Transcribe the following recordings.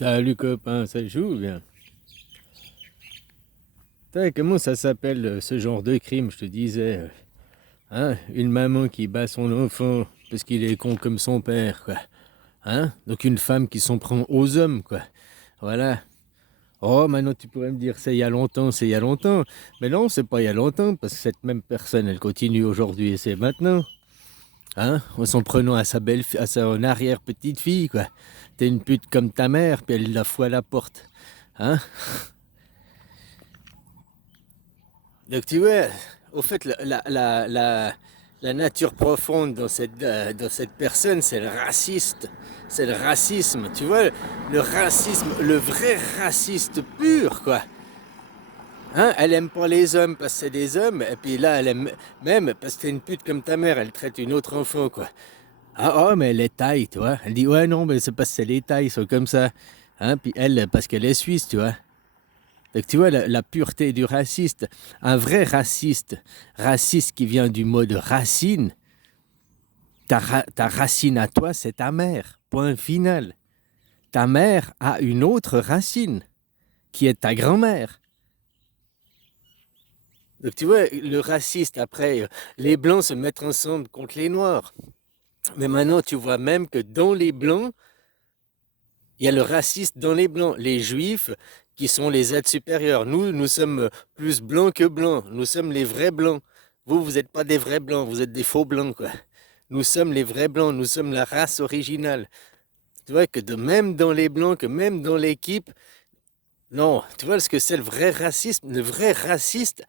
Salut copain, ça joue bien. Comment ça s'appelle ce genre de crime, je te disais hein? Une maman qui bat son enfant parce qu'il est con comme son père, quoi. Hein? Donc une femme qui s'en prend aux hommes, quoi. Voilà. Oh, maintenant tu pourrais me dire c'est il y a longtemps, c'est il y a longtemps. Mais non, c'est pas il y a longtemps, parce que cette même personne, elle continue aujourd'hui et c'est maintenant. Hein? En s'en prenant à sa belle, à son arrière-petite-fille, quoi. T'es une pute comme ta mère, puis elle la fout à la porte. Hein? Donc tu vois, au fait, la nature profonde dans cette personne, c'est le raciste. C'est le racisme, tu vois, le racisme, le vrai raciste pur, quoi. Hein, elle aime pas les hommes parce que c'est des hommes, et puis là, elle aime même parce que t'es une pute comme ta mère, elle traite une autre enfant, quoi. Ah, oh, mais les tailles, tu vois. Elle dit, ouais, non, mais c'est parce que c'est les tailles, ils sont comme ça. Hein, puis elle, parce qu'elle est suisse, tu vois. Donc tu vois la pureté du raciste. Un vrai raciste, raciste qui vient du mot de racine, ta racine à toi, c'est ta mère. Point final. Ta mère a une autre racine, qui est ta grand-mère. Donc tu vois, le raciste, après, les blancs se mettent ensemble contre les noirs. Mais maintenant, tu vois même que dans les blancs, il y a le raciste dans les blancs. Les juifs, qui sont les êtres supérieurs. Nous sommes plus blancs que blancs. Nous sommes les vrais blancs. Vous n'êtes pas des vrais blancs, vous êtes des faux blancs, quoi. Nous sommes les vrais blancs, nous sommes la race originale. Tu vois que de même dans les blancs, que même dans l'équipe, non, tu vois ce que c'est le vrai racisme? Le vrai raciste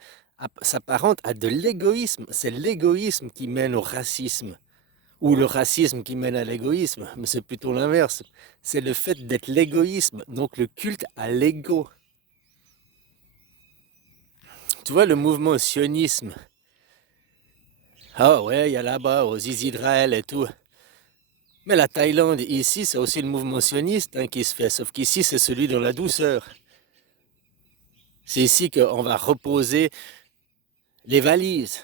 s'apparente à de l'égoïsme. C'est l'égoïsme qui mène au racisme. Ou le racisme qui mène à l'égoïsme, mais c'est plutôt l'inverse. C'est le fait d'être l'égoïsme, donc le culte à l'ego. Tu vois le mouvement sionisme. Ah ouais, il y a là-bas, aux Israël et tout. Mais la Thaïlande, ici, c'est aussi le mouvement sioniste hein, qui se fait, sauf qu'ici, c'est celui dans la douceur. C'est ici qu'on va reposer les valises.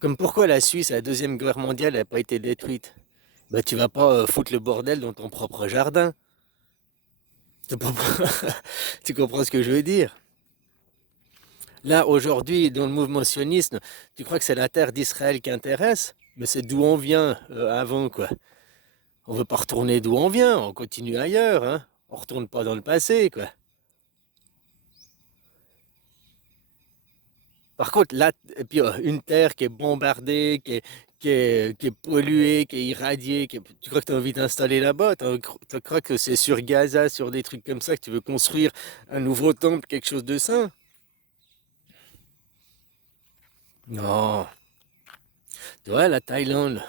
Comme pourquoi la Suisse, à la Deuxième Guerre mondiale, n'a pas été détruite? Bah, tu vas pas foutre le bordel dans ton propre jardin. Tu comprends ce que je veux dire? Là, aujourd'hui, dans le mouvement sioniste, tu crois que c'est la terre d'Israël qui intéresse? Mais c'est d'où on vient avant, quoi. On veut pas retourner d'où on vient, on continue ailleurs, hein. On retourne pas dans le passé, quoi. Par contre, là, et puis une terre qui est bombardée, qui est polluée, qui est irradiée, tu crois que tu as envie d'installer là-bas? Tu crois que c'est sur Gaza, sur des trucs comme ça, que tu veux construire un nouveau temple, quelque chose de sain? Non. Tu vois, la Thaïlande,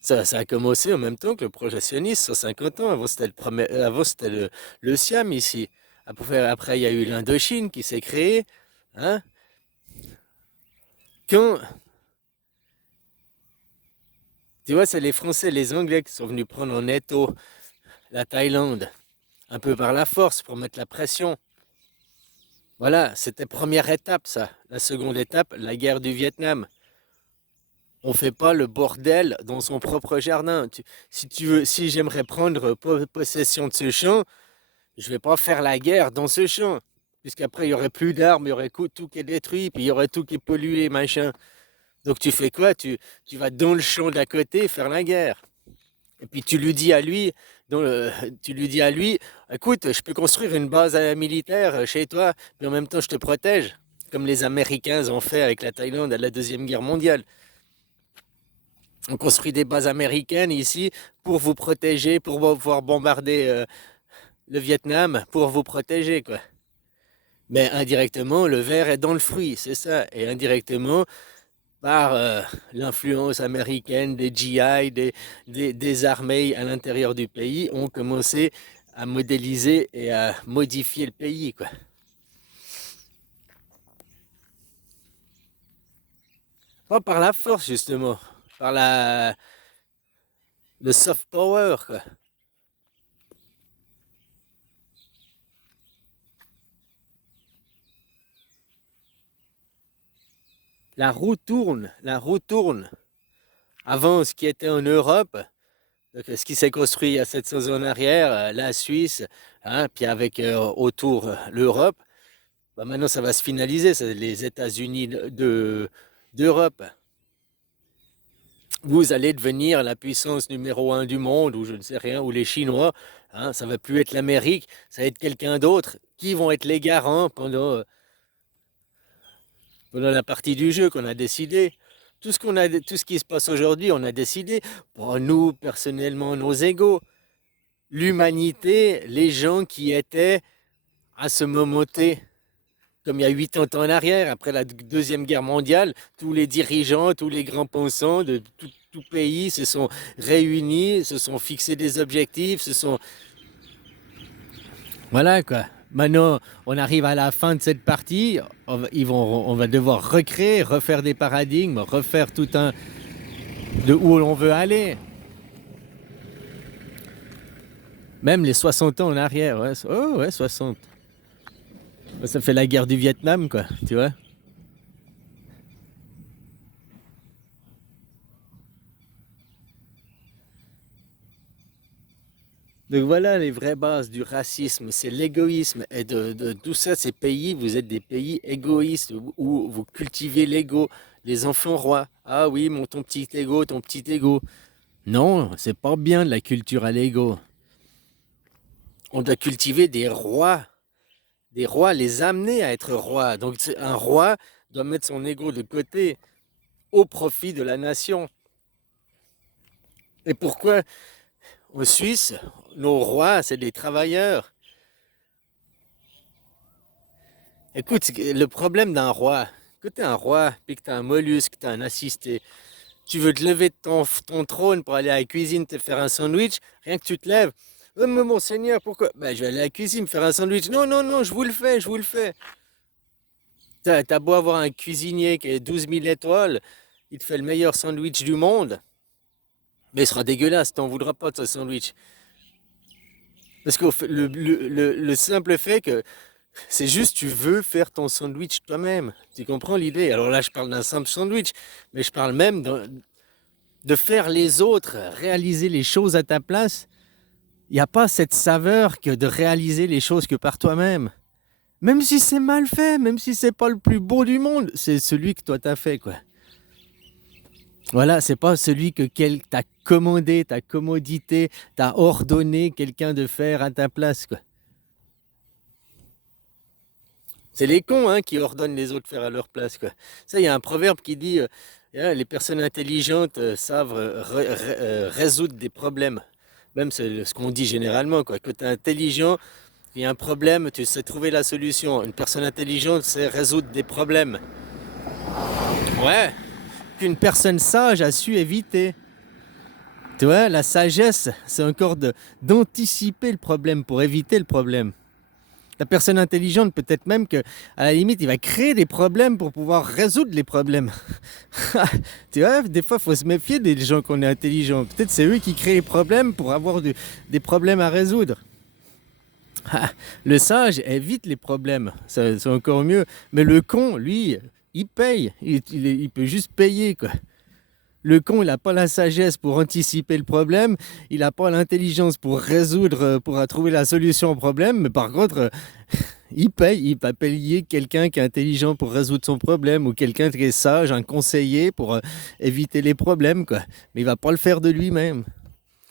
ça a commencé en même temps que le projet sioniste, 150 ans. Avant, c'était avant, c'était le Siam ici. Après, il y a eu l'Indochine qui s'est créée. Hein? Quand, tu vois, c'est les Français, les Anglais qui sont venus prendre en étau la Thaïlande, un peu par la force pour mettre la pression. Voilà, c'était première étape, ça. La seconde étape, la guerre du Vietnam. On fait pas le bordel dans son propre jardin. Si tu veux, si j'aimerais prendre possession de ce champ, je vais pas faire la guerre dans ce champ. Puisqu'après, il y aurait plus d'armes, il y aurait tout qui est détruit, puis il y aurait tout qui est pollué, machin. Donc tu fais quoi? Tu vas dans le champ d'à côté faire la guerre. Et puis tu lui dis à lui, tu lui dis à lui, écoute, je peux construire une base militaire chez toi, mais en même temps je te protège, comme les Américains ont fait avec la Thaïlande à la Deuxième Guerre mondiale. On construit des bases américaines ici pour vous protéger, pour pouvoir bombarder le Vietnam, pour vous protéger, quoi. Mais indirectement, le verre est dans le fruit, c'est ça. Et indirectement, par l'influence américaine des GI, des armées à l'intérieur du pays, ont commencé à modéliser et à modifier le pays, quoi. Pas par la force, justement, par le soft power, quoi. La roue tourne, la roue tourne. Avant, ce qui était en Europe, Donc, ce qui s'est construit il y a 700 ans en arrière, la Suisse, hein, puis avec autour l'Europe, bah, maintenant ça va se finaliser, c'est les États-Unis d'Europe. Vous allez devenir la puissance numéro un du monde, ou je ne sais rien, ou les Chinois, hein, ça va plus être l'Amérique, ça va être quelqu'un d'autre. Qui vont être les garants pendant la partie du jeu qu'on a décidé? Tout ce qui se passe aujourd'hui, on a décidé. Pour nous, personnellement, nos égaux. L'humanité, les gens qui étaient à ce moment T, comme il y a 80 ans en arrière, après la Deuxième Guerre mondiale, tous les dirigeants, tous les grands pensants de tout pays se sont réunis, se sont fixés des objectifs, Voilà quoi. Maintenant, on arrive à la fin de cette partie, on va devoir recréer, refaire des paradigmes, refaire tout un... de où l'on veut aller. Même les 60 ans en arrière, ouais. Oh ouais, 60. Ça fait la guerre du Vietnam, quoi, tu vois. Donc voilà les vraies bases du racisme, c'est l'égoïsme. Et de tout ça, ces pays, vous êtes des pays égoïstes où vous cultivez l'ego, les enfants rois. Ah oui, mon ton petit ego, ton petit ego. Non, c'est pas bien de la culture à l'ego. On doit cultiver des rois, les amener à être rois. Donc un roi doit mettre son ego de côté au profit de la nation. Et pourquoi en Suisse, nos rois, c'est des travailleurs? Écoute, le problème d'un roi, que tu es un roi, puis que tu as un mollusque, tu as un assisté, tu veux te lever de ton trône pour aller à la cuisine te faire un sandwich, rien que tu te lèves. Oh, mais mon Seigneur, pourquoi? Ben, je vais aller à la cuisine me faire un sandwich. Non, non, non, je vous le fais, je vous le fais. T'as beau avoir un cuisinier qui a 12 000 étoiles, il te fait le meilleur sandwich du monde, mais il sera dégueulasse, t'en voudras pas de ce sandwich. Parce que le simple fait que c'est juste tu veux faire ton sandwich toi-même. Tu comprends l'idée? Alors là, je parle d'un simple sandwich, mais je parle même de faire les autres, réaliser les choses à ta place. Il n'y a pas cette saveur que de réaliser les choses que par toi-même. Même si c'est mal fait, même si c'est pas le plus beau du monde, c'est celui que toi t'as fait, quoi. Voilà, c'est pas celui que t'as commandé, ta commodité, t'as ordonné quelqu'un de faire à ta place, quoi. C'est les cons hein, qui ordonnent les autres faire à leur place, quoi. Ça, il y a un proverbe qui dit les personnes intelligentes savent résoudre des problèmes. Même c'est ce qu'on dit généralement, quoi. Quand tu es intelligent, il y a un problème, tu sais trouver la solution. Une personne intelligente sait résoudre des problèmes. Ouais. Qu'une personne sage a su éviter. Tu vois, la sagesse, c'est encore d'anticiper le problème pour éviter le problème. La personne intelligente, peut-être même que, à la limite, il va créer des problèmes pour pouvoir résoudre les problèmes. Tu vois, des fois, il faut se méfier des gens qu'on est intelligents. Peut-être c'est eux qui créent les problèmes pour avoir des problèmes à résoudre. Le sage évite les problèmes, c'est encore mieux. Mais le con, lui, il paye. Il peut juste payer, quoi. Le con, il n'a pas la sagesse pour anticiper le problème, il n'a pas l'intelligence pour résoudre, pour trouver la solution au problème, mais par contre, il paye, il va payer quelqu'un qui est intelligent pour résoudre son problème, ou quelqu'un qui est sage, un conseiller pour éviter les problèmes, quoi. Mais il va pas le faire de lui-même.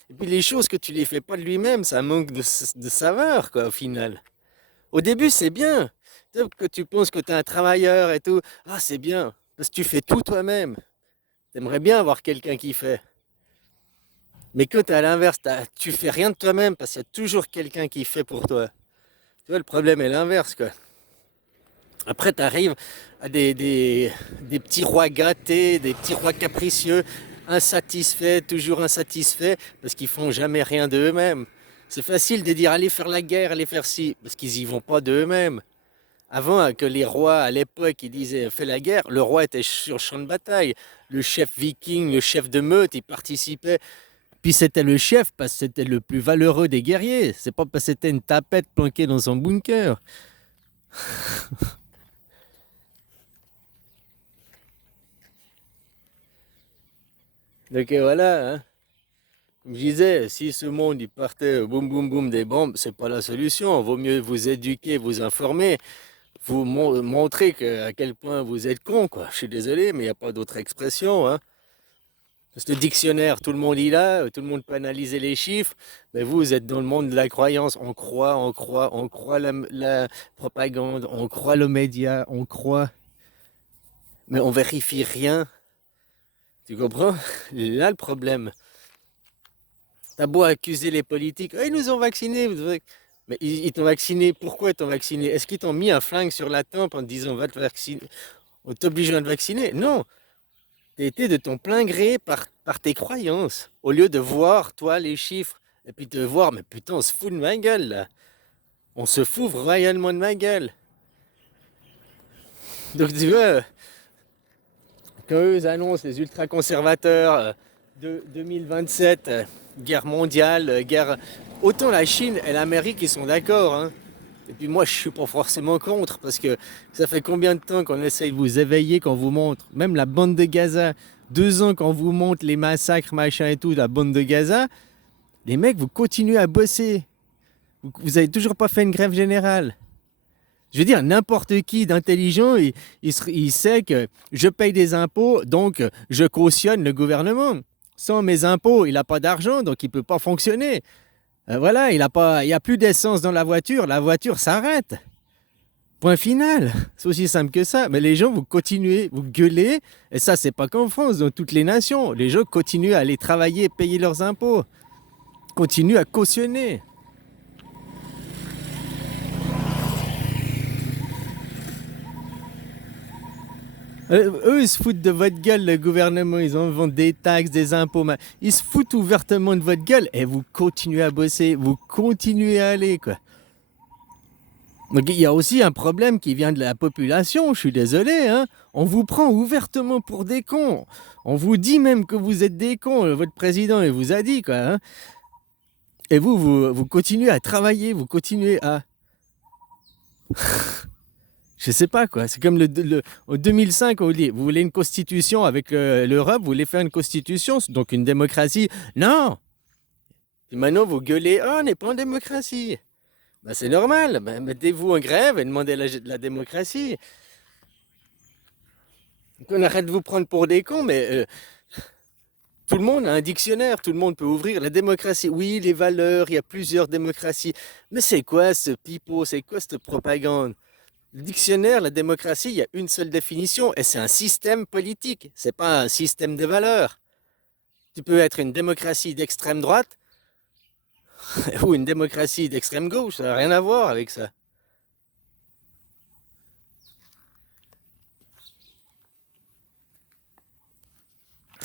Et puis les choses que tu les fais pas de lui-même, ça manque de saveur, quoi, au final. Au début, c'est bien. Que tu penses que tu es un travailleur et tout, ah, c'est bien, parce que tu fais tout toi-même. T'aimerais bien avoir quelqu'un qui fait. Mais quand t'es à l'inverse, tu fais rien de toi-même parce qu'il y a toujours quelqu'un qui fait pour toi. Tu vois, le problème est l'inverse, quoi. Après, tu arrives à des petits rois gâtés, des petits rois capricieux, insatisfaits, toujours insatisfaits, parce qu'ils font jamais rien d'eux-mêmes. C'est facile de dire allez faire la guerre, allez faire ci, parce qu'ils y vont pas d'eux-mêmes. Avant que les rois à l'époque ils disaient fais la guerre, le roi était sur le champ de bataille. Le chef viking, le chef de meute, il participait. Puis c'était le chef parce que c'était le plus valeureux des guerriers. C'est pas parce que c'était une tapette planquée dans son bunker. Donc voilà. Hein. Comme je disais, si ce monde il partait boum boum boum des bombes, c'est pas la solution. Vaut mieux vous éduquer, vous informer, vous montrer à quel point vous êtes con, quoi. Je suis désolé, mais il n'y a pas d'autre expression, hein. Parce que le dictionnaire, tout le monde y l'a, tout le monde peut analyser les chiffres, mais vous êtes dans le monde de la croyance. On croit la propagande, on croit le média, on croit, mais on vérifie rien. Tu comprends? Là le problème. T'as beau accuser les politiques, ah, ils nous ont vaccinés, mais ils t'ont vacciné, pourquoi ils t'ont vacciné? Est-ce qu'ils t'ont mis un flingue sur la tempe en te disant va te vacciner, en t'obligeant à te vacciner? Non, t'as été de ton plein gré par tes croyances, au lieu de voir, toi, les chiffres, et puis de voir, mais putain, on se fout de ma gueule, là. On se fout royalement de ma gueule. Donc tu vois, quand eux annoncent les ultra-conservateurs de 2027, guerre mondiale, guerre... Autant la Chine et l'Amérique, ils sont d'accord, hein. Et puis moi, je suis pas forcément contre, parce que ça fait combien de temps qu'on essaye de vous éveiller, qu'on vous montre, même la bande de Gaza, 2 ans qu'on vous montre les massacres, machin et tout, la bande de Gaza, les mecs, vous continuez à bosser. Vous avez toujours pas fait une grève générale. Je veux dire, n'importe qui d'intelligent, il sait que je paye des impôts, donc je cautionne le gouvernement. Sans mes impôts, il n'a pas d'argent, donc il ne peut pas fonctionner. Voilà, il n'y a plus d'essence dans la voiture s'arrête. Point final. C'est aussi simple que ça. Mais les gens, vous continuez, vous gueulez, et ça, c'est pas qu'en France, dans toutes les nations. Les gens continuent à aller travailler, payer leurs impôts, continuent à cautionner. Eux, ils se foutent de votre gueule, le gouvernement. Ils en vendent des taxes, des impôts. Ils se foutent ouvertement de votre gueule et vous continuez à bosser, vous continuez à aller, quoi. Donc il y a aussi un problème qui vient de la population, je suis désolé, hein. On vous prend ouvertement pour des cons. On vous dit même que vous êtes des cons, votre président, il vous a dit, quoi, hein. Et vous continuez à travailler, vous continuez à... Je sais pas, quoi. C'est comme en 2005, vous voulez une constitution avec l'Europe, vous voulez faire une constitution, donc une démocratie. Non. Et maintenant, vous gueulez, oh, on n'est pas en démocratie. Ben, c'est normal, ben, mettez-vous en grève et demandez la démocratie. Donc, on arrête de vous prendre pour des cons, mais tout le monde a un dictionnaire, tout le monde peut ouvrir la démocratie. Oui, les valeurs, il y a plusieurs démocraties. Mais c'est quoi ce pipeau, c'est quoi cette propagande? Le dictionnaire, la démocratie, il y a une seule définition, et c'est un système politique, c'est pas un système de valeurs. Tu peux être une démocratie d'extrême droite ou une démocratie d'extrême gauche, ça n'a rien à voir avec ça.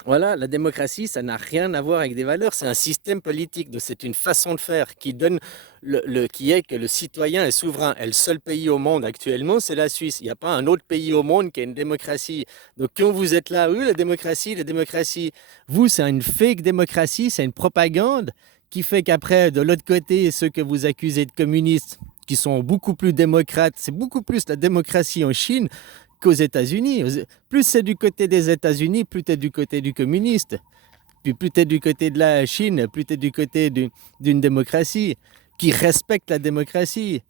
Voilà, la démocratie, ça n'a rien à voir avec des valeurs, c'est un système politique, donc c'est une façon de faire qui donne qui est que le citoyen est souverain. Et le seul pays au monde actuellement, c'est la Suisse. Il n'y a pas un autre pays au monde qui a une démocratie. Donc quand vous êtes là, oui, la démocratie, vous, c'est une fake démocratie, c'est une propagande qui fait qu'après, de l'autre côté, ceux que vous accusez de communistes, qui sont beaucoup plus démocrates, c'est beaucoup plus la démocratie en Chine qu'aux États-Unis. Plus c'est du côté des États-Unis, plus tu es du côté du communiste. Puis plus tu es du côté de la Chine, plus tu es du côté d'une démocratie qui respecte la démocratie.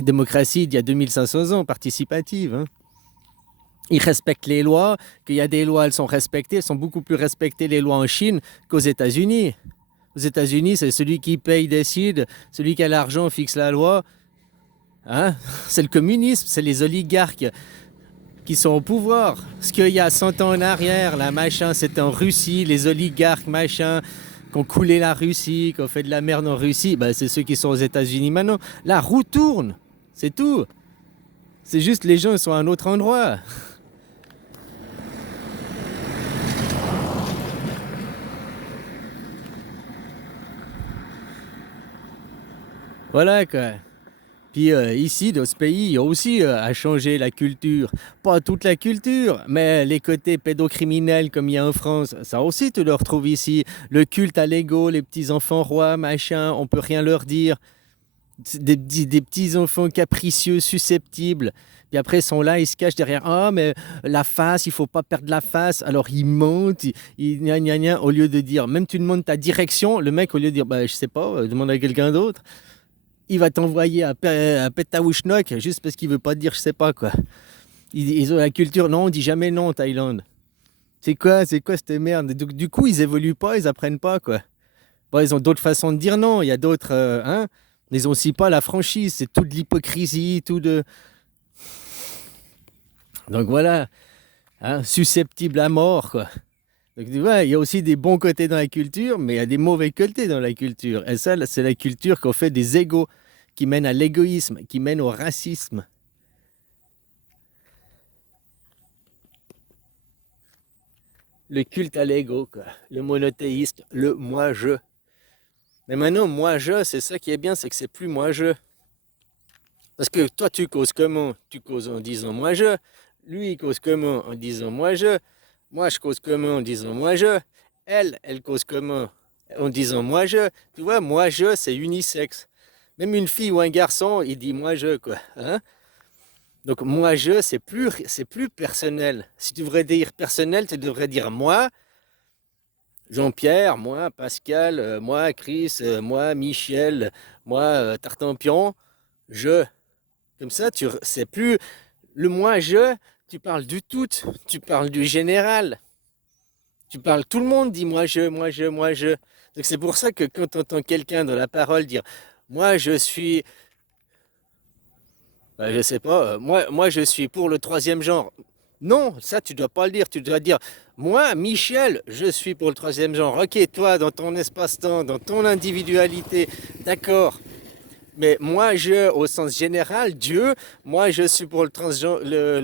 Démocratie d'il y a 2500 ans, participative. Hein. Ils respectent les lois, qu'il y a des lois, elles sont respectées, elles sont beaucoup plus respectées les lois en Chine qu'aux États-Unis. Aux États-Unis, c'est celui qui paye décide, celui qui a l'argent fixe la loi. Hein? C'est le communisme, c'est les oligarques qui sont au pouvoir. Ce qu'il y a 100 ans en arrière, là, machin, c'était en Russie, les oligarques, machin, qui ont coulé la Russie, qui ont fait de la merde en Russie, ben, c'est ceux qui sont aux États-Unis maintenant. La roue tourne, c'est tout. C'est juste les gens sont à un autre endroit. Voilà, quoi. Puis ici, dans ce pays, il y a aussi à changer la culture. Pas toute la culture, mais les côtés pédocriminels comme il y a en France, ça aussi tu le retrouves ici. Le culte à l'ego, les petits enfants rois, machin, on peut rien leur dire. C'est des petits enfants capricieux, susceptibles. Puis après, ils sont là, ils se cachent derrière. Ah, mais la face, il faut pas perdre la face. Alors, ils montent, gna, gna, gna, au lieu de dire, même tu demandes ta direction, le mec, au lieu de dire, bah, je sais pas, demande à quelqu'un d'autre, il va t'envoyer à Petaouchnok juste parce qu'il veut pas te dire, je sais pas quoi. Ils ont la culture, non, on dit jamais non en Thaïlande. C'est quoi cette merde? Donc, du coup, ils évoluent pas, ils apprennent pas, quoi. Bon, ils ont d'autres façons de dire non. Il y a d'autres, hein. Ils ont aussi pas la franchise. C'est tout de l'hypocrisie, tout de. Donc voilà, hein, susceptible à mort, quoi. Donc tu vois, il y a aussi des bons côtés dans la culture, mais il y a des mauvais côtés dans la culture. Et ça, c'est la culture qu'on fait des égos, qui mène à l'égoïsme, qui mène au racisme. Le culte à l'ego, quoi. Le monothéiste, le moi-je. Mais maintenant, moi-je, c'est ça qui est bien, c'est que c'est plus moi-je. Parce que toi, tu causes comment? Tu causes en disant moi-je. Lui, il cause comment? En disant moi-je. Moi, je cause comment? En disant moi-je. Elle cause comment? En disant moi-je. Tu vois, moi-je, c'est unisexe. Même une fille ou un garçon, il dit moi-je, quoi. Hein? Donc, moi-je, c'est plus personnel. Si tu devrais dire personnel, tu devrais dire moi, Jean-Pierre, moi, Pascal, moi, Chris, moi, Michel, moi, Tartampion, je. Comme ça, c'est plus le moi-je, tu parles du tout, tu parles du général. Tu parles, tout le monde dit moi-je, moi-je, moi-je. Donc c'est pour ça que quand tu entends quelqu'un dans la parole dire moi je suis, je sais pas, moi je suis pour le troisième genre. Non, ça tu dois pas le dire, tu dois dire moi, Michel, je suis pour le troisième genre. Ok, toi, dans ton espace-temps, dans ton individualité, d'accord. Mais moi, au sens général, Dieu, moi, je suis pour le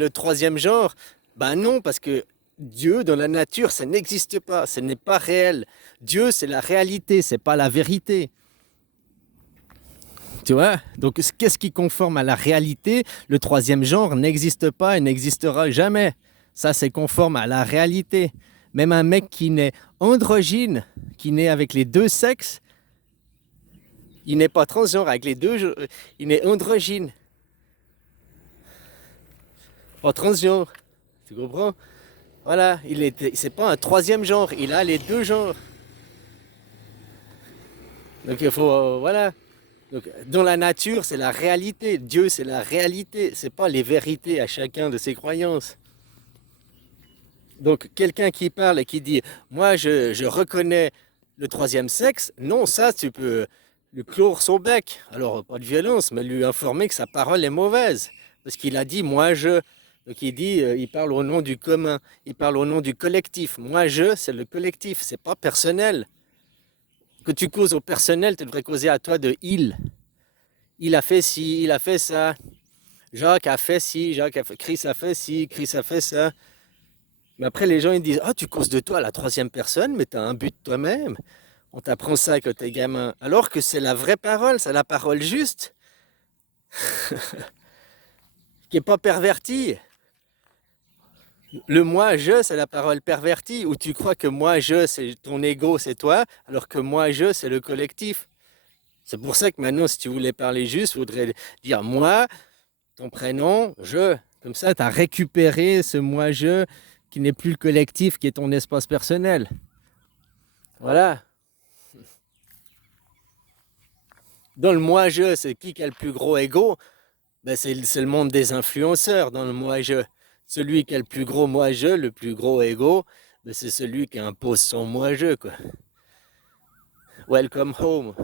troisième genre. Ben non, parce que Dieu, dans la nature, ça n'existe pas, ce n'est pas réel. Dieu, c'est la réalité, c'est pas la vérité. Tu vois? Donc, qu'est-ce qui conforme à la réalité? Le troisième genre n'existe pas et n'existera jamais. Ça, c'est conforme à la réalité. Même un mec qui naît androgyne, qui naît avec les deux sexes, il n'est pas transgenre avec les deux, il est androgyne, pas transgenre. Tu comprends? Voilà, c'est pas un troisième genre, il a les deux genres. Donc il faut, voilà. Donc, dans la nature, c'est la réalité. Dieu, c'est la réalité. C'est pas les vérités à chacun de ses croyances. Donc quelqu'un qui parle et qui dit, moi je reconnais le troisième sexe, non, ça tu peux lui clore son bec. Alors pas de violence, mais lui informer que sa parole est mauvaise. Parce qu'il a dit, moi je. Donc il dit, il parle au nom du commun, il parle au nom du collectif. Moi je, c'est le collectif, c'est pas personnel. Que tu causes au personnel, tu devrais causer à toi de il. Il a fait ci, il a fait ça. Jacques a fait ci, Chris a fait ci, Chris a fait ça. Mais après, les gens ils disent ah, tu causes de toi à la troisième personne, mais tu as un but toi-même. On t'apprend ça quand t'es gamin. Alors que c'est la vraie parole, c'est la parole juste, qui n'est pas pervertie. Le moi-je, c'est la parole pervertie, où tu crois que moi-je, c'est ton ego, c'est toi, alors que moi-je, c'est le collectif. C'est pour ça que maintenant, si tu voulais parler juste, il faudrait dire moi, ton prénom, je. Comme ça, tu as récupéré ce moi-je qui n'est plus le collectif, qui est ton espace personnel. Voilà. Dans le moi-je, c'est qui a le plus gros ego? Ben, c'est le monde des influenceurs dans le moi-je. Celui qui a le plus gros moi-je, le plus gros ego, ben, c'est celui qui impose son moi-je, quoi. Welcome home.